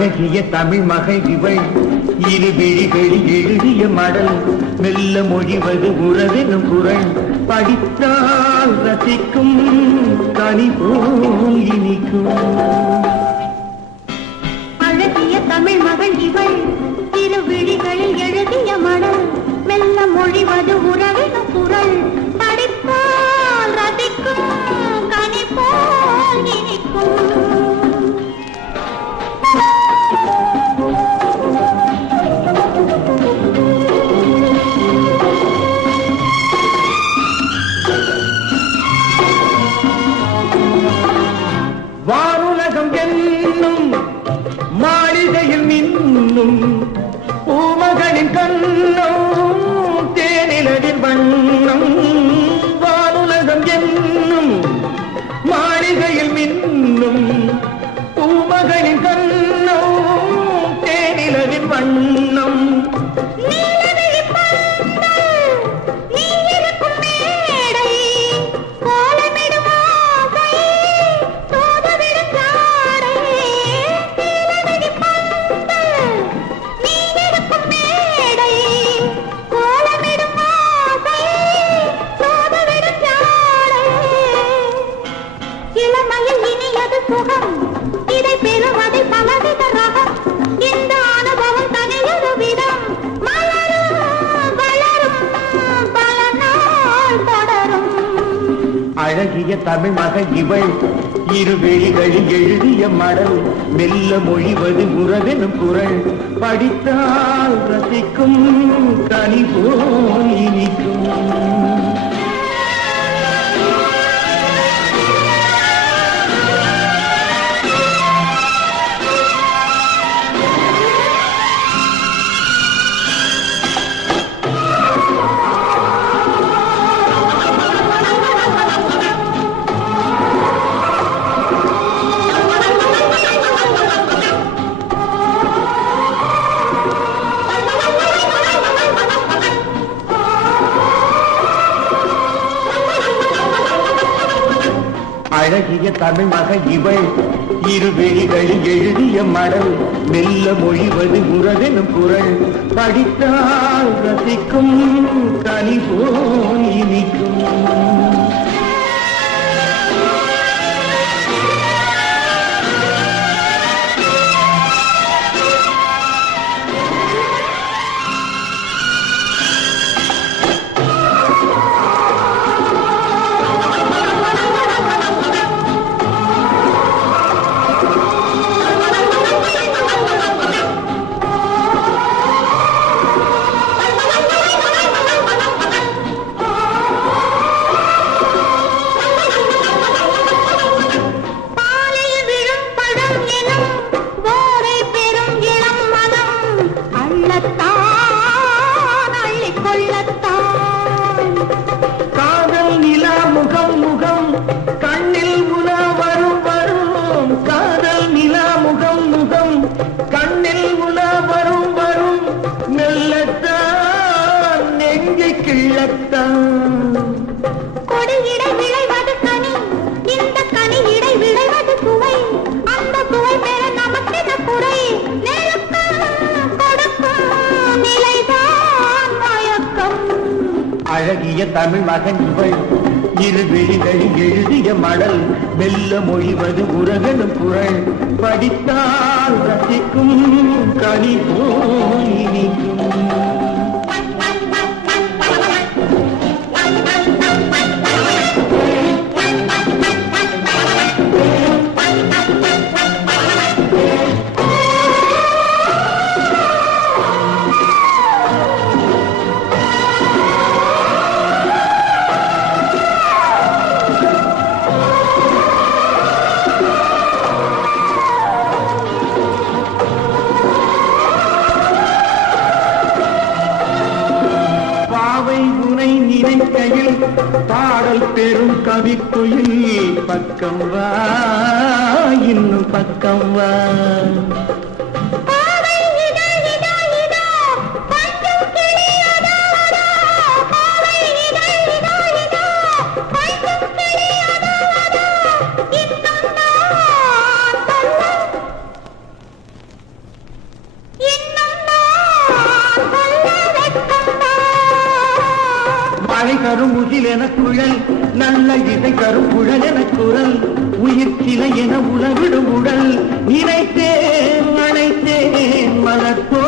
அழகிய தமிழ் மகள் இவள் இரு விழிகளில் எழுதிய மடல் மெல்ல மொழிவது உறவெனும் குரல் படித்தால் ரசிக்கும் கனி போல் இனிக்கும். அழகிய தமிழ் மகள் இவள் இரு விழிகளில் எழுதிய மடல் மெல்ல மொழிவது உறவெனும் குரல் படித்தால் ரசிக்கும் கனி போல் இனிக்கும். வானுலகம் என்னும் மாளிகையில் மின்னும் பூமகளின் கண்ணம் தேனிலடின் வண்ணம். வானுலகம் என்னும் மாளிகையில் மின்னும் பூமகளின் கண்ணம் தேனிலடின் வண்ணம். இதை பெறுவதை பலவித ரகம் இந்த அனுபவம் தனியொரு விதம் மலரும் வளரும் பல நாள் தொடரும். அழகிய தமிழ் மகள் இவள் இரு விழிகளில் எழுதிய மடல் மெல்ல மொழிவது உறவெனும் குரல் படித்தால் ரசிக்கும் கனி போல் இனிக்கும். அழகிய தமிழ் மகள் இவள் இரு விழிகளில் எழுதிய மடல் மெல்ல மொழிவது உறவெனும் குரல் படித்தால் ரசிக்கும் கனி போல் இனிக்கும். காதல் நிலா முகம் முகம் கண்ணில் உலா வரும் வரும். காதல் நிலா முகம் முகம் கண்ணில் உலா வரும் வரும். மெல்லத்தான் நெஞ்சை கிள்ளத்தான் கொடியிடை விளைவது கனி இந்த கனி இடை விளைவது சுவை அந்த சுவை பெற நமக்கென குறை கொடுக்கும் நிலைதான் மயக்கம். அழகிய தமிழ் மகன் இவள் இரு விழிகளில் எழுதிய மடல் மெல்ல மொழிவது உறவெனும் குரல் படித்தால் ரசிக்கும் கனி போல் இனிக்கும். நினைக்கையில் பாடல் பெரும் கவிக்குயில் பக்கம் வா இன்னும் பக்கம் வா. என குழல் நல்ல இசை தரும் குழல் என குரல் உயிர் சிலை என உலவிடும் உடல் நினைத்தேன் அழைத்தேன் மலர்த்தோ